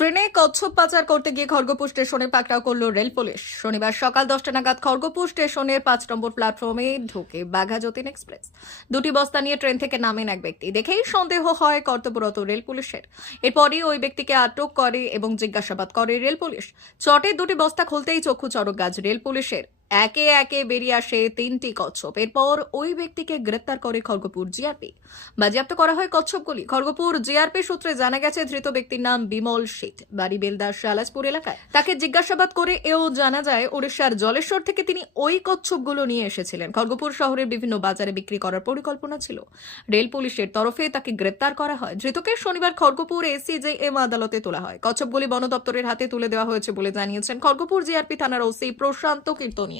ট্রেনে কচ্ছপ পাচার করতে গিয়ে খড়গপুর স্টেশনে পাকড়াও করল রেল পুলিশ। শনিবার সকাল দশটা নাগাদ খড়গপুর স্টেশনের পাঁচ নম্বর প্ল্যাটফর্মে ঢুকে বাঘা যতীন এক্সপ্রেস। দুটি বস্তা নিয়ে ট্রেন থেকে নামেন এক ব্যক্তি। দেখেই সন্দেহ হয় কর্তব্যরত রেল পুলিশের। এরপরই ওই ব্যক্তিকে আটক করে এবং জিজ্ঞাসাবাদ করে রেল পুলিশ। চটের দুটি বস্তা খুলতেই চক্ষু চড়ক গাছ রেল পুলিশের। একে একে বেরিয়ে আসে তিনটি কচ্ছপ। এরপর ওই ব্যক্তিকে গ্রেপ্তার করে খড়গপুর জিআরপি। বাজেয়াপ্ত করা হয় কচ্ছপগুলি। খড়গপুর জিআরপি সূত্রে জানা গেছে, ধৃত ব্যক্তির নাম বিমল শেঠ। বাড়ি বেলদার শালাজপুর এলাকায়। তাকে জিজ্ঞাসাবাদ করে এও জানা যায়, ওড়িশার জলেশ্বর থেকে তিনি ওই কচ্ছপগুলো নিয়ে এসেছিলেন। খড়গপুর শহরের বিভিন্ন বাজারে বিক্রি করার পরিকল্পনা ছিল। রেল পুলিশের তরফে তাকে গ্রেপ্তার করা হয়। ধৃতকে শনিবার খড়গপুর এসিজেএম আদালতে তোলা হয়। কচ্ছপগুলি বন দপ্তরের হাতে তুলে দেওয়া হয়েছে বলে জানিয়েছেন খড়গপুর জিআরপি থানার ওসি প্রশান্ত কীর্তনিয়া।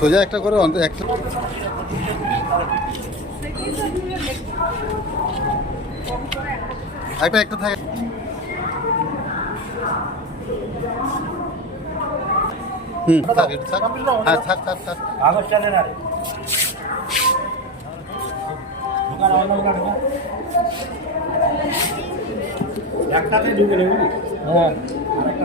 সোজা একটা করে অন্তত একটা একটা একটা থাকে হুম থাক থাক হ্যাঁ থাক। একটাতে ঢুকে নেবে হ্যাঁ আরেকটা